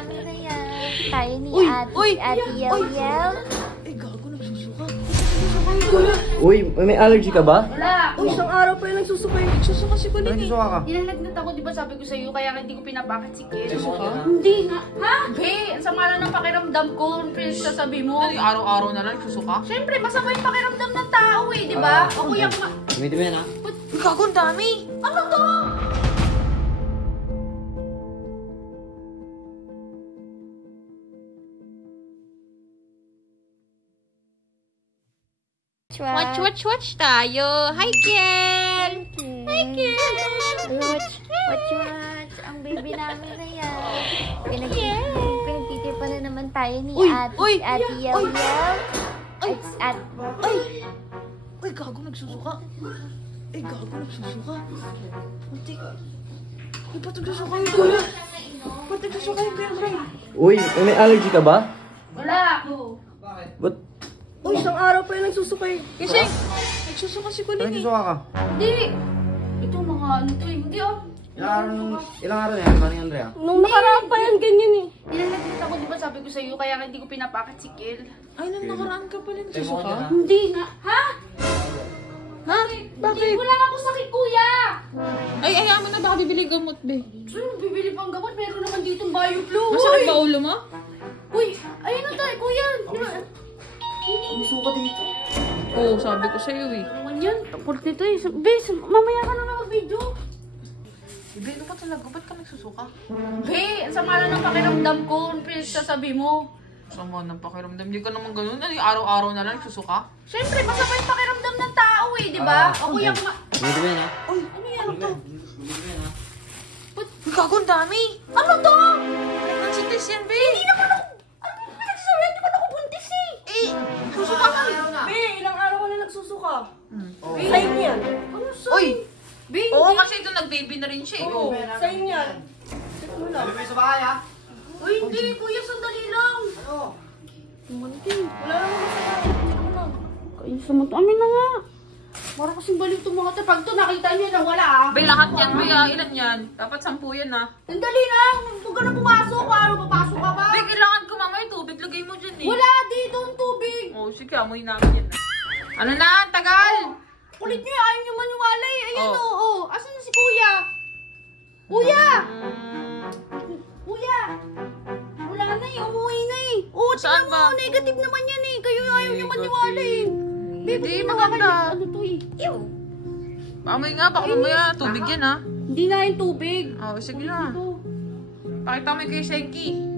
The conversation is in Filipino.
namin na yan. Tayo ni Ate Yel-Yel. Ay, gago, nagsusuka. Uy, may allergy ka ba? Wala. Uy, isang araw pa yung nagsusukay. Nagsusuka si Colin eh. Nagsusuka ka? Nilalagnat ako, di ba sabi ko sa'yo, kaya hindi ko pinapakit si Kel. Nagsusuka? Hindi nga. Ha? Be, ang sama lang ng pakiramdam ko. Ano sasabi mo? Araw-araw na lang nagsusuka? Siyempre, masama yung pakiramdam ng tao eh, di ba? Ako yung... Dumi-dumi yan ha? Gago, ang dami! Ano to? Watch tayo. Hi, Kel! Hi, Kel! Watch. Ang baby namin na yan. Pinagtitipan na naman tayo ni Ate Yel-Yel. It's at... Ay, gago, nagsusuka. Ay, gago, nagsusuka. Puti. Ay, ba't nagsusuka yung kuya? Ba't nagsusuka yung kuya, Bray? Uy, may allergy ka ba? Wala. Ba't Uy, isang araw pa yung nagsusukay. Kasi, nagsusuka si Colin eh. nagsusuka ka? Hindi. Ito mga ano to eh. Hindi oh. Ilang araw na yan, Manny Andrea? Nung nakaraan pa yan, ganyan eh. Nilalagnat ako, di ba sabi ko sa'yo, kaya hindi ko pinapakit si Kel. Ay, nang nakaraan ka pala nagsusuka? Hindi nga. Ha? Ha? Bakit? Wala ako sakit, kuya. Ay, ayaw mo na baka bibili gamot, be. Sino bibili pang gamot? Meron naman dito BioFlu. Masakit ba ulo mo? Uy, ayun na tayo, kuya. Di ba? May suka dito. Oo, sabi ko sa'yo eh. Naman yan. Tapos nito eh. Bes, mamaya ka na mag-video. Be, ano ba talaga? Ba't ka nagsusuka? Be, ang sama lang ng pakiramdam ko. Ano sasabi mo? Sama ng pakiramdam. Hindi ka naman ganun. Ano, araw-araw na lang nagsusuka? Siyempre, masama yung pakiramdam ng tao eh, di ba? Ako yung... Dumi-dumi yan ha? Uy, ano yan? Dumi-dumi yan ha? Uy, gago, ang dami! Ano to? Pregnancy test yan, be! Hindi naman ako... Ano yung pinagsasabi? Hindi naman ako buntis eh. Susuka ka. Be, ilang araw ka na nagsusuka. Sign yan. Ano sa... Uy! Be, Oo, hindi. kasi ito nag-baby na rin siya eh. Oo, sign yan. Check mo lang. May sa bahay ha? Uy, hindi. Kuya, sandali lang. Ano? Wala naman masakit. Check mo lang. Kayo sa mga... Amin na nga. Para kasing balik itong mga to. Pag to nakita niyo na wala ah. Be, lahat yan, be. Ilan yan? Dapat 10 yan ah. Sandali lang. Huwag ka na pumasok. Ano, papasok ka ba? Be, kailangan ko mamaya tubig. Lagay mo dyan eh. Wala dito ang tubig. Oh, sige, amoy namin yan ah. Ano na? Tagal! Kulit niyo, ayaw niyo maniwala eh. Ayan Oh. oh. Asan na si kuya? Kuya! Kuya! Wala na eh, umuwi na eh. Oh, Saan tingnan ba? mo, negative naman yan eh. Kayo ayaw niyo maniwala eh. Hindi, maganda. Ano to eh? Ew. Amoy nga, baka mamaya tubig yan ah. Hindi nga yung tubig. Oh, sige na. Ito. Pakita mo kay Shenki.